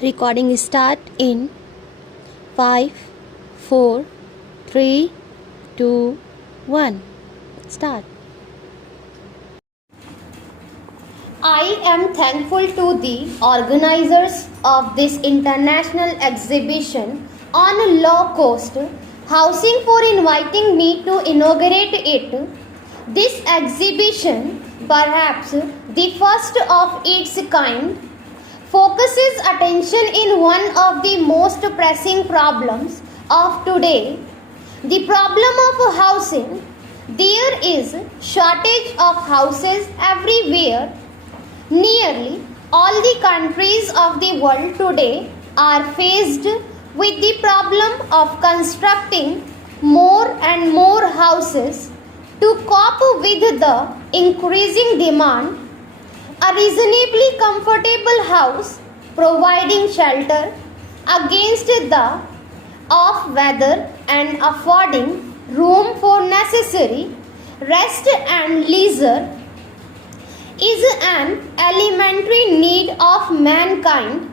Recording start in 5, 4, 3, 2, 1. Start. I am thankful to the organizers of this international exhibition on low cost housing for inviting me to inaugurate it. This exhibition, perhaps the first of its kind, focuses attention in one of the most pressing problems of today, the problem of housing. There is shortage of houses everywhere. Nearly all the countries of the world today are faced with the problem of constructing more and more houses to cope with the increasing demand. A reasonably comfortable house providing shelter against the off weather and affording room for necessary rest and leisure is an elementary need of mankind.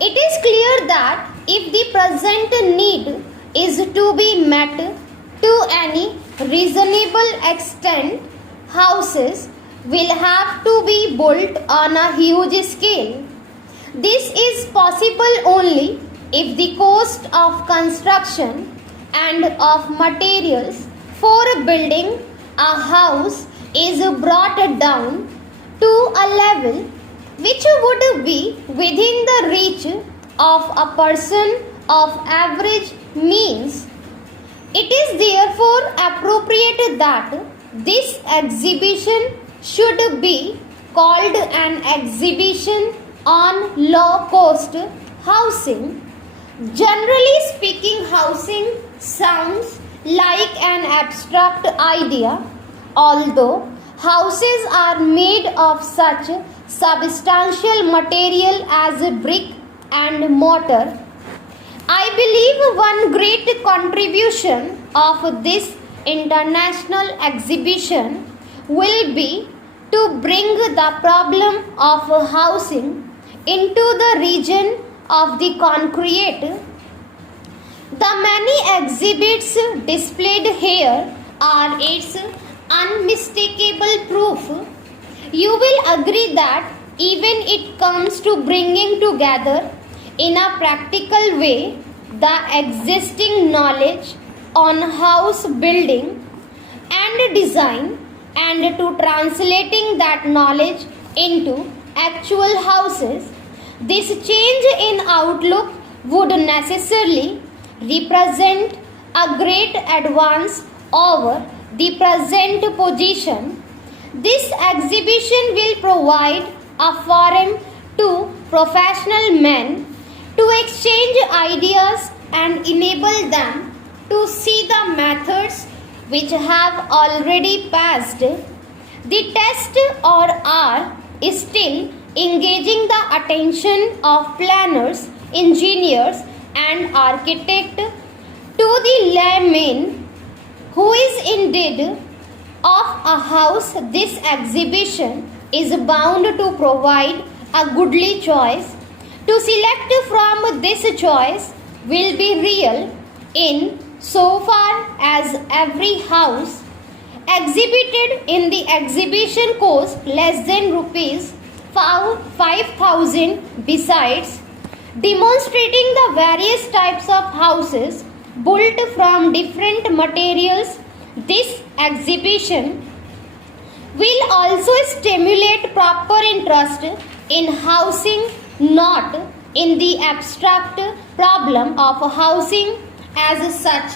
It is clear that if the present need is to be met to any reasonable extent, houses will have to be built on a huge scale. This is possible only if the cost of construction and of materials for building a house is brought down to a level which would be within the reach of a person of average means. It is therefore appropriate that this exhibition should be called an exhibition on low cost housing. Generally speaking, housing sounds like an abstract idea, although houses are made of such substantial material as brick and mortar. I believe one great contribution of this international exhibition will be to bring the problem of housing into the region of the concrete. The many exhibits displayed here are its unmistakable proof. You will agree that even it comes to bringing together in a practical way the existing knowledge on house building and design and to translating that knowledge into actual houses. This change in outlook would necessarily represent a great advance over the present position. This exhibition will provide a forum to professional men to exchange ideas and enable them to see the methods which have already passed the test or are still engaging the attention of planners, engineers and architects to the layman who is in need of a house. This exhibition is bound to provide a goodly choice. To select from this choice will be real in so far as every house exhibited in the exhibition costs less than rupees 5,000. Besides demonstrating the various types of houses built from different materials, this exhibition will also stimulate proper interest in housing, not in the abstract problem of housing as such,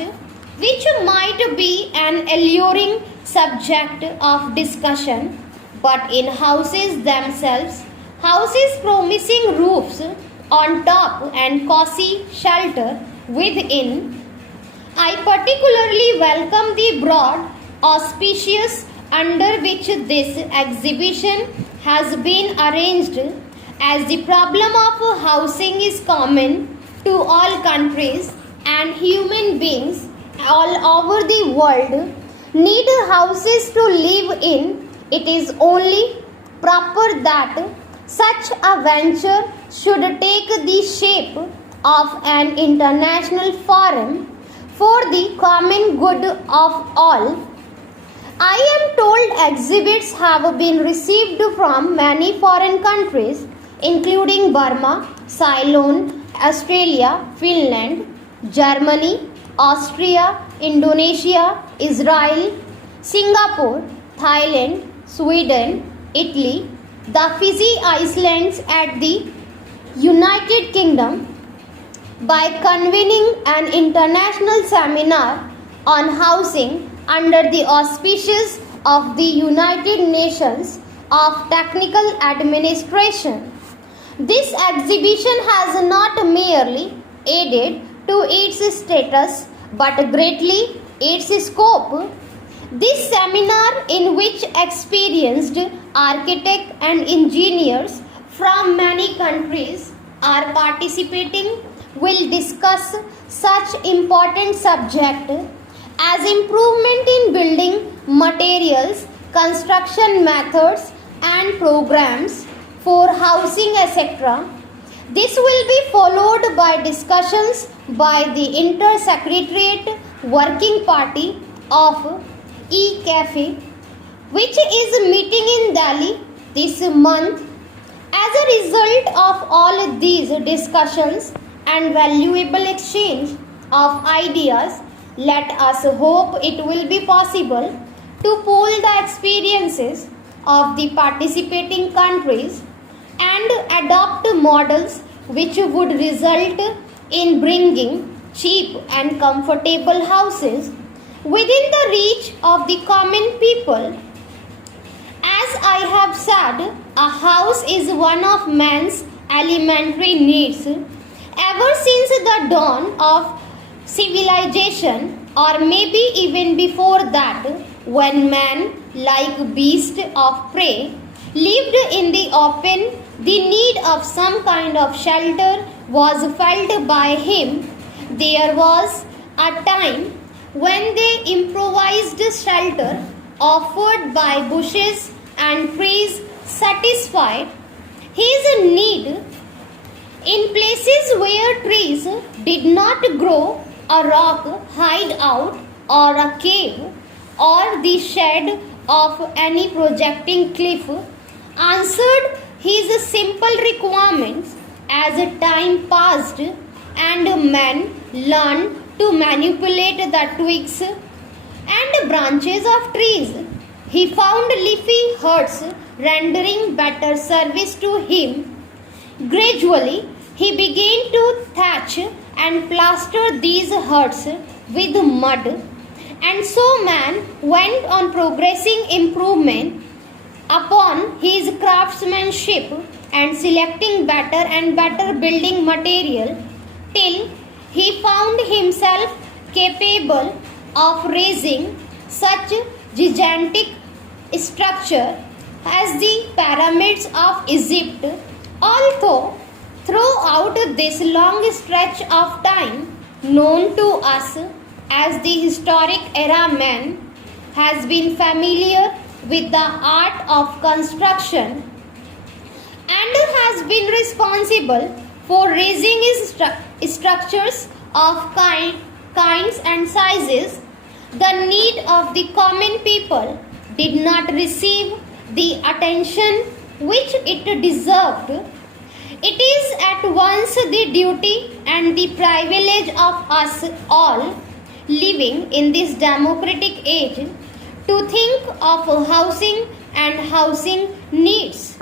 which might be an alluring subject of discussion, but in houses themselves, houses promising roofs on top and cozy shelter within. I particularly welcome the broad auspices under which this exhibition has been arranged, as the problem of housing is common to all countries and human beings all over the world need houses to live in. It is only proper that such a venture should take the shape of an international forum for the common good of all. I am told exhibits have been received from many foreign countries, including Burma, Ceylon, Australia, Finland, Germany, Austria, Indonesia, Israel, Singapore, Thailand, Sweden, Italy, the Fiji Islands at the United Kingdom. By convening an international seminar on housing under the auspices of the United Nations of Technical Administration. This exhibition has not merely added to its status but greatly its scope. This seminar, in which experienced architects and engineers from many countries are participating, will discuss such important subjects as improvement in building materials, construction methods and programs for housing, etc. This will be followed by discussions by the Inter-Secretariat Working Party of E-Cafe, which is meeting in Delhi this month. As a result of all these discussions and valuable exchange of ideas, let us hope it will be possible to pool the experiences of the participating countries and adopt models which would result in bringing cheap and comfortable houses within the reach of the common people. As I have said, a house is one of man's elementary needs. Ever since the dawn of civilization, or maybe even before that, when man, like beast of prey, lived in the open, the need of some kind of shelter was felt by him. There was a time when the improvised shelter offered by bushes and trees satisfied his need. In places where trees did not grow, a rock hideout or a cave or the shade of any projecting cliff answered his simple requirements. As time passed and man learned to manipulate the twigs and branches of trees, he found leafy huts rendering better service to him. Gradually, he began to thatch and plaster these huts with mud, and so man went on progressing improvement upon his craftsmanship and selecting better and better building material till he found himself capable of raising such gigantic structure as the pyramids of Egypt. Although throughout this long stretch of time known to us as the historic era, man has been familiar with the art of construction and has been responsible for raising his structures of kinds and sizes. The need of the common people did not receive the attention which it deserved. It is at once the duty and the privilege of us all living in this democratic age to think of housing and housing needs.